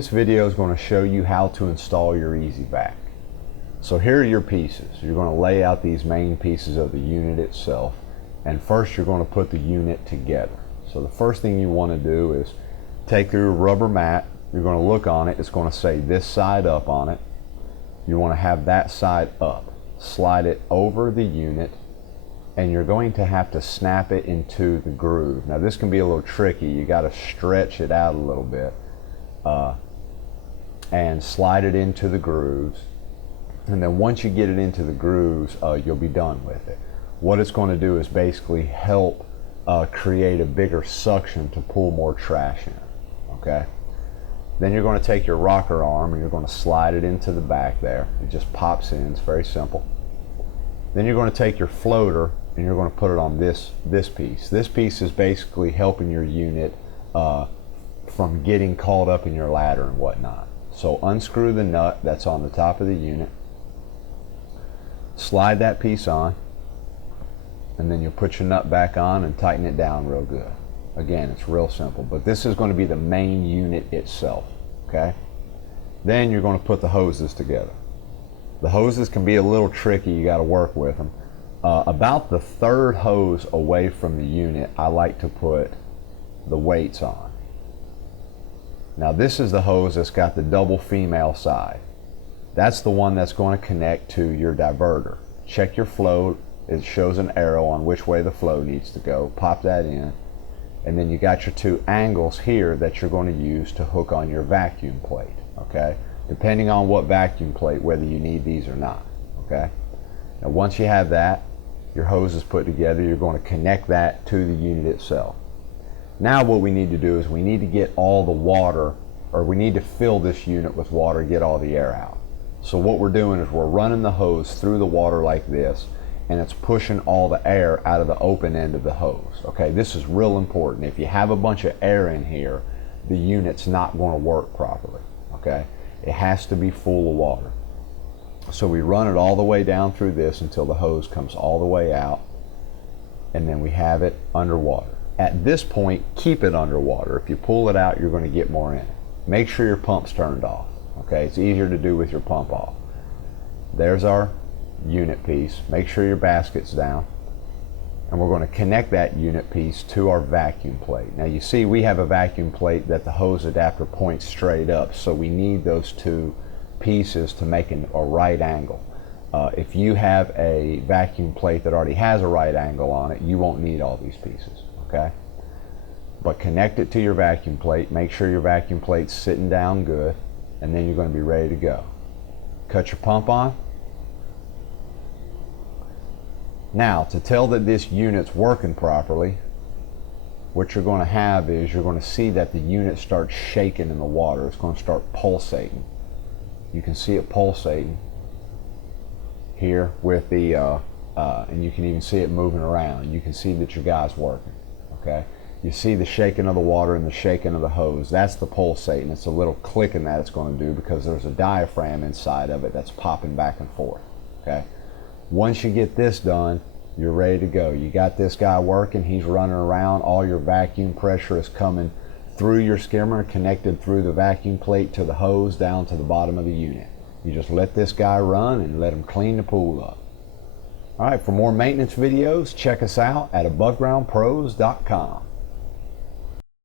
This video is going to show you how to install your EZ Vac. So here are your pieces. You're going to lay out these main pieces of the unit itself, and first you're going to put the unit together. So the first thing you want to do is take your rubber mat. You're going to look on it. It's going to say this side up on it. You want to have that side up. Slide it over the unit, and you're going to have to snap it into the groove. Now this can be a little tricky. You got to stretch it out a little bit and slide it into the grooves. And then once you get it into the grooves, you'll be done with it. What it's going to do is basically help create a bigger suction to pull more trash in. Okay. Then you're going to take your rocker arm and you're going to slide it into the back there. It just pops in. It's very simple. Then you're going to take your floater and you're going to put it on this piece. This piece is basically helping your unit from getting caught up in your ladder and whatnot. So unscrew the nut that's on the top of the unit. Slide that piece on, and then you put your nut back on and tighten it down real good. Again, it's real simple, but this is going to be the main unit itself. Okay. Then you're going to put the hoses together. The hoses can be a little tricky. You got to work with them. About the third hose away from the unit, I like to put the weights on. Now this is the hose that's got the double female side. That's the one that's going to connect to your diverter. Check your flow. It shows an arrow on which way the flow needs to go. Pop that in. And then you got your two angles here that you're going to use to hook on your vacuum plate. Okay? Depending on what vacuum plate, whether you need these or not. Okay? Now once you have that, your hose is put together, you're going to connect that to the unit itself. Now what we need to do is we need to get all the water, or we need to fill this unit with water, get all the air out. So what we're doing is we're running the hose through the water like this, and it's pushing all the air out of the open end of the hose. Okay, this is real important. If you have a bunch of air in here, the unit's not going to work properly. Okay, it has to be full of water. So we run it all the way down through this until the hose comes all the way out, and then we have it underwater. At this point, keep it underwater. If you pull it out, you're going to get more in it. Make sure your pump's turned off. Okay, it's easier to do with your pump off. There's our unit piece. Make sure your basket's down. And we're going to connect that unit piece to our vacuum plate. Now you see we have a vacuum plate that the hose adapter points straight up, so we need those two pieces to make a right angle. If you have a vacuum plate that already has a right angle on it, you won't need all these pieces. Okay? But connect it to your vacuum plate. Make sure your vacuum plate's sitting down good, and then you're going to be ready to go. Cut your pump on. Now, to tell that this unit's working properly, what you're going to have is you're going to see that the unit starts shaking in the water. It's going to start pulsating. You can see it pulsating here with the, and you can even see it moving around. You can see that your guy's working. Okay, you see the shaking of the water and the shaking of the hose. That's the pulsating. It's a little clicking that it's going to do because there's a diaphragm inside of it that's popping back and forth. Okay, once you get this done, you're ready to go. You got this guy working. He's running around. All your vacuum pressure is coming through your skimmer, connected through the vacuum plate to the hose down to the bottom of the unit. You just let this guy run and let him clean the pool up. All right, for more maintenance videos, check us out at abovegroundpros.com.